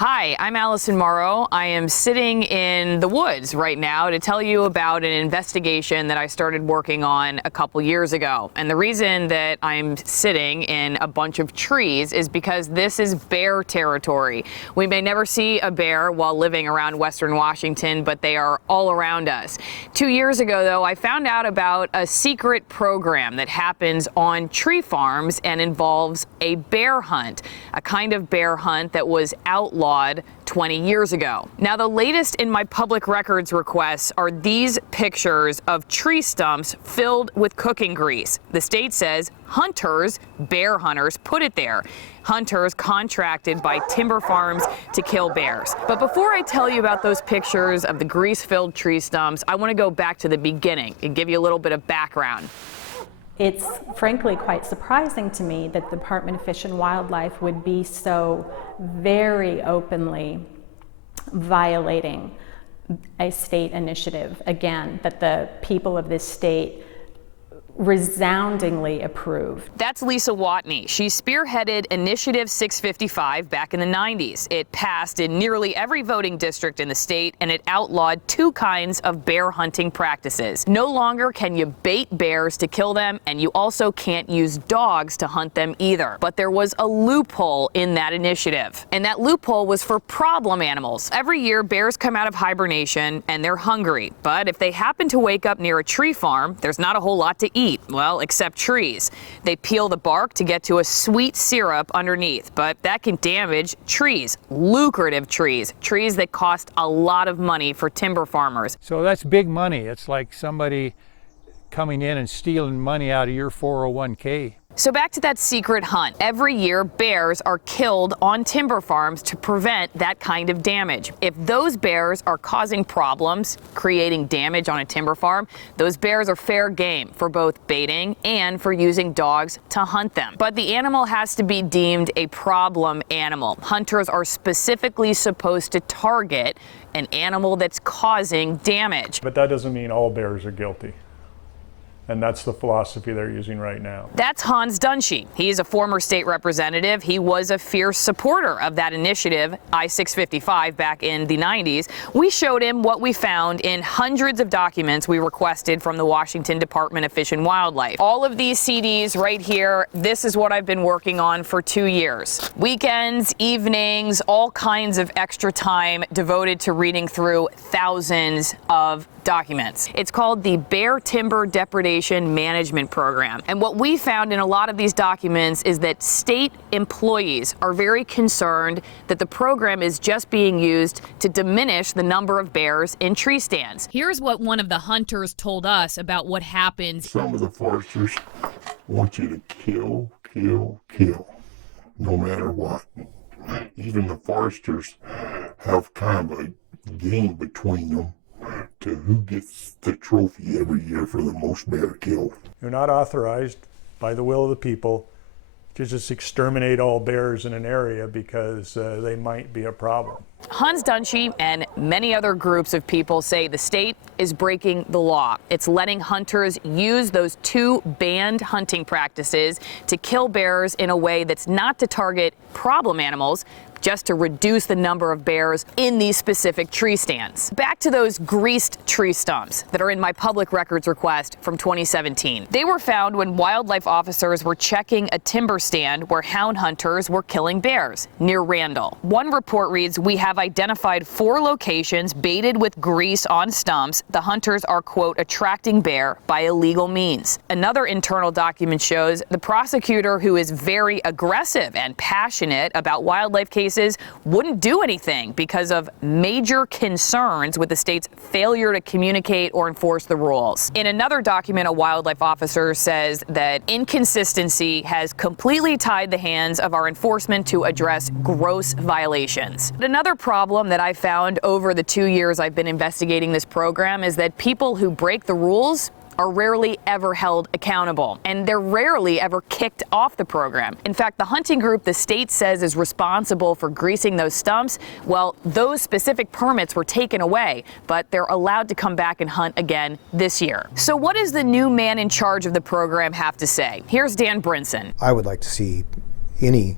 Hi, I'm Alison Morrow. I am sitting in the woods right now to tell you about an investigation that I started working on a couple years ago. And the reason that I'm sitting in a bunch of trees is because this is bear territory. We may never see a bear while living around Western Washington, but they are all around us. 2 years ago, though, I found out about a secret program that happens on tree farms and involves a bear hunt, a kind of bear hunt that was outlawed 20 years ago. Now, the latest in my public records requests are these pictures of tree stumps filled with cooking grease. The state says hunters, bear hunters, put it there. Hunters contracted by timber farms to kill bears. But before I tell you about those pictures of the grease-filled tree stumps, I want to go back to the beginning and give you a little bit of background. It's frankly quite surprising to me that the Department of Fish and Wildlife would be so very openly violating a state initiative, again, that the people of this state resoundingly approved. That's Lisa Watney. She spearheaded Initiative 655 back in the 90s. It passed in nearly every voting district in the state, and it outlawed two kinds of bear hunting practices. No longer can you bait bears to kill them, and you also can't use dogs to hunt them either. But there was a loophole in that initiative, and that loophole was for problem animals. Every year, bears come out of hibernation, and they're hungry. But if they happen to wake up near a tree farm, there's not a whole lot to eat. Well, except trees. They peel the bark to get to a sweet syrup underneath, but that can damage trees, lucrative trees, trees that cost a lot of money for timber farmers. So that's big money. It's like somebody coming in and stealing money out of your 401k. So back to that secret hunt. Every year, bears are killed on timber farms to prevent that kind of damage. If those bears are causing problems, creating damage on a timber farm, those bears are fair game for both baiting and for using dogs to hunt them. But the animal has to be deemed a problem animal. Hunters are specifically supposed to target an animal that's causing damage. But that doesn't mean all bears are guilty. And that's the philosophy they're using right now. That's Hans Dunshee. He's a former state representative. He was a fierce supporter of that initiative, I-655, back in the 90s. We showed him what we found in hundreds of documents we requested from the Washington Department of Fish and Wildlife. All of these CDs right here, this is what I've been working on for 2 years. Weekends, evenings, all kinds of extra time devoted to reading through thousands of documents. It's called the Bear Timber Depredation Management Program. And what we found in a lot of these documents is that state employees are very concerned that the program is just being used to diminish the number of bears in tree stands. Here's what one of the hunters told us about what happens. Some of the foresters want you to kill, kill, kill, no matter what. Even the foresters have kind of a game between them to who gets the trophy every year for the most bear killed. You're not authorized by the will of the people to just exterminate all bears in an area because they might be a problem. Hans Dunshee and many other groups of people say the state is breaking the law. It's letting hunters use those two banned hunting practices to kill bears in a way that's not to target problem animals, just to reduce the number of bears in these specific tree stands. Back to those greased tree stumps that are in my public records request from 2017. They were found when wildlife officers were checking a timber stand where hound hunters were killing bears near Randall. One report reads, "We have identified 4 locations baited with grease on stumps. The hunters are, quote, attracting bear by illegal means." Another internal document shows the prosecutor, who is very aggressive and passionate about wildlife cases, wouldn't do anything because of major concerns with the state's failure to communicate or enforce the rules. In another document, a wildlife officer says that inconsistency has completely tied the hands of our enforcement to address gross violations. But another problem that I found over the 2 years I've been investigating this program is that people who break the rules are rarely ever held accountable, and they're rarely ever kicked off the program. In fact, the hunting group the state says is responsible for greasing those stumps, well, those specific permits were taken away, but they're allowed to come back and hunt again this year. So what does the new man in charge of the program have to say? Here's Dan Brinson. I would like to see any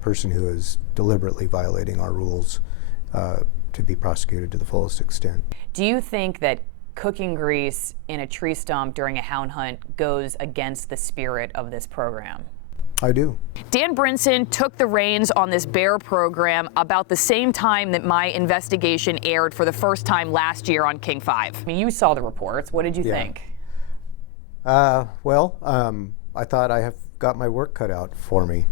person who is deliberately violating our rules to be prosecuted to the fullest extent. Do you think that cooking grease in a tree stump during a hound hunt goes against the spirit of this program? I do. Dan Brinson took the reins on this bear program about the same time that my investigation aired for the first time last year on King 5. I mean, you saw the reports. What did you think? Well, I thought I have got my work cut out for me.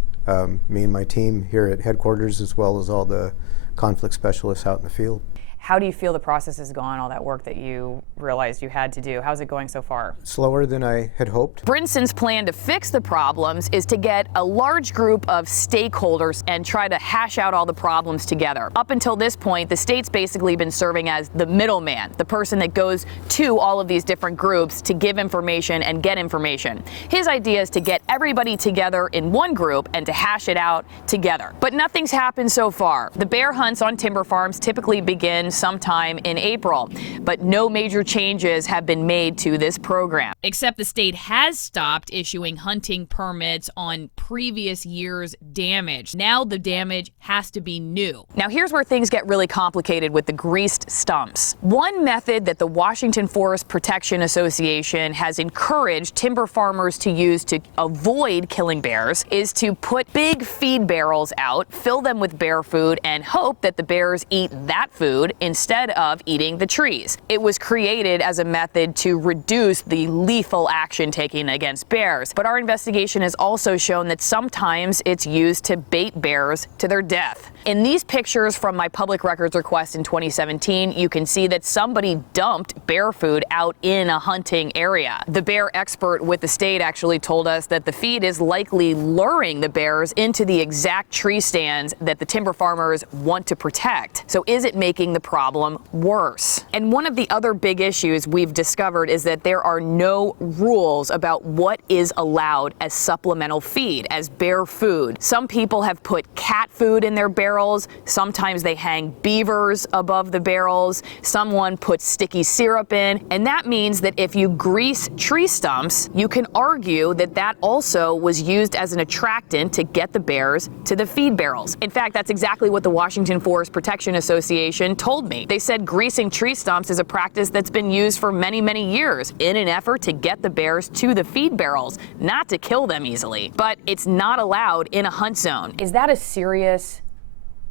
Me and my team here at headquarters, as well as all the conflict specialists out in the field. How do you feel the process has gone, all that work that you realized you had to do? How's it going so far? Slower than I had hoped. Brinson's plan to fix the problems is to get a large group of stakeholders and try to hash out all the problems together. Up until this point, the state's basically been serving as the middleman, the person that goes to all of these different groups to give information and get information. His idea is to get everybody together in one group and to hash it out together. But nothing's happened so far. The bear hunts on timber farms typically begin sometime in April, but no major changes have been made to this program. Except the state has stopped issuing hunting permits on previous year's damage. Now the damage has to be new. Now here's where things get really complicated with the greased stumps. One method that the Washington Forest Protection Association has encouraged timber farmers to use to avoid killing bears is to put big feed barrels out, fill them with bear food, and hope that the bears eat that food instead of eating the trees. It was created as a method to reduce the lethal action taken against bears. But our investigation has also shown that sometimes it's used to bait bears to their death. In these pictures from my public records request in 2017, you can see that somebody dumped bear food out in a hunting area. The bear expert with the state actually told us that the feed is likely luring the bears into the exact tree stands that the timber farmers want to protect. So is it making the problem worse? And one of the other big issues we've discovered is that there are no rules about what is allowed as supplemental feed, as bear food. Some people have put cat food in their barrels. Sometimes they hang beavers above the barrels. Someone puts sticky syrup in. And that means that if you grease tree stumps, you can argue that that also was used as an attractant to get the bears to the feed barrels. In fact, that's exactly what the Washington Forest Protection Association told me. They said greasing tree stumps is a practice that's been used for many, many years in an effort to get the bears to the feed barrels, not to kill them easily. But it's not allowed in a hunt zone. Is that a serious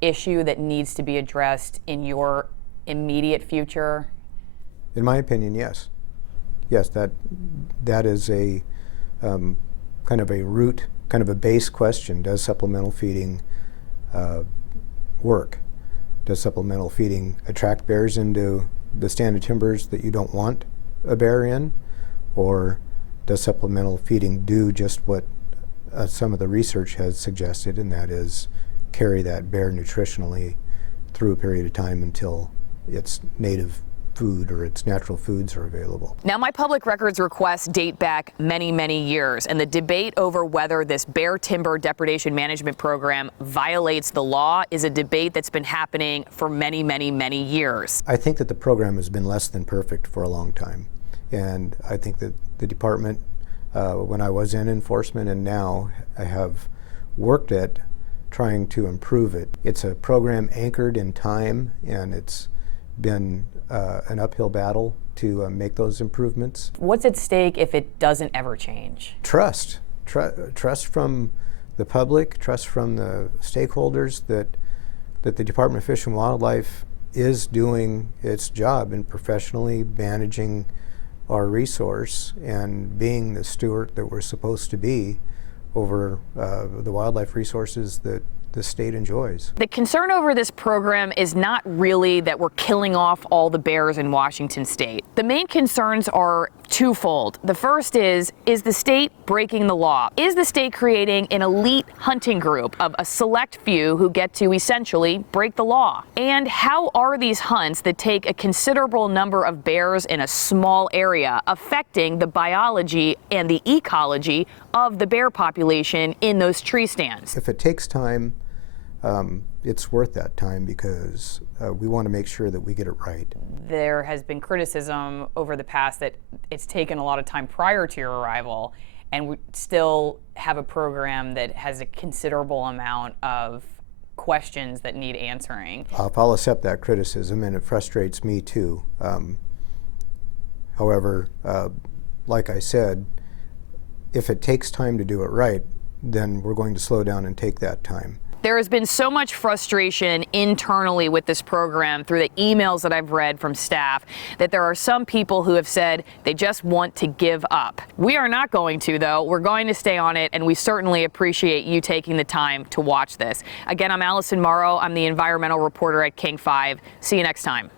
issue that needs to be addressed in your immediate future? In my opinion, yes. Yes, that is a kind of a root, kind of a base question. Does supplemental feeding work? Does supplemental feeding attract bears into the stand of timbers that you don't want a bear in? Or does supplemental feeding do just what some of the research has suggested, and that is carry that bear nutritionally through a period of time until its native food or its natural foods are available? Now, my public records requests date back many, many years, and the debate over whether this Bear Timber Depredation Management program violates the law is a debate that's been happening for many, many, many years. I think that the program has been less than perfect for a long time, and I think that the department, when I was in enforcement and now, I have worked at trying to improve it. It's a program anchored in time, and it's been an uphill battle to make those improvements. What's at stake if it doesn't ever change? Trust. Trust from the public, trust from the stakeholders that the Department of Fish and Wildlife is doing its job in professionally managing our resource and being the steward that we're supposed to be over the wildlife resources that the state enjoys. The concern over this program is not really that we're killing off all the bears in Washington state. The main concerns are twofold. The first is the state breaking the law? Is the state creating an elite hunting group of a select few who get to essentially break the law? And how are these hunts that take a considerable number of bears in a small area affecting the biology and the ecology of the bear population in those tree stands? If it takes time, it's worth that time because we want to make sure that we get it right. There has been criticism over the past that it's taken a lot of time prior to your arrival, and we still have a program that has a considerable amount of questions that need answering. I'll accept that criticism, and it frustrates me too. However, like I said, if it takes time to do it right, then we're going to slow down and take that time. There has been so much frustration internally with this program through the emails that I've read from staff that there are some people who have said they just want to give up. We are not going to, though. We're going to stay on it, and we certainly appreciate you taking the time to watch this. Again, I'm Alison Morrow. I'm the environmental reporter at King 5. See you next time.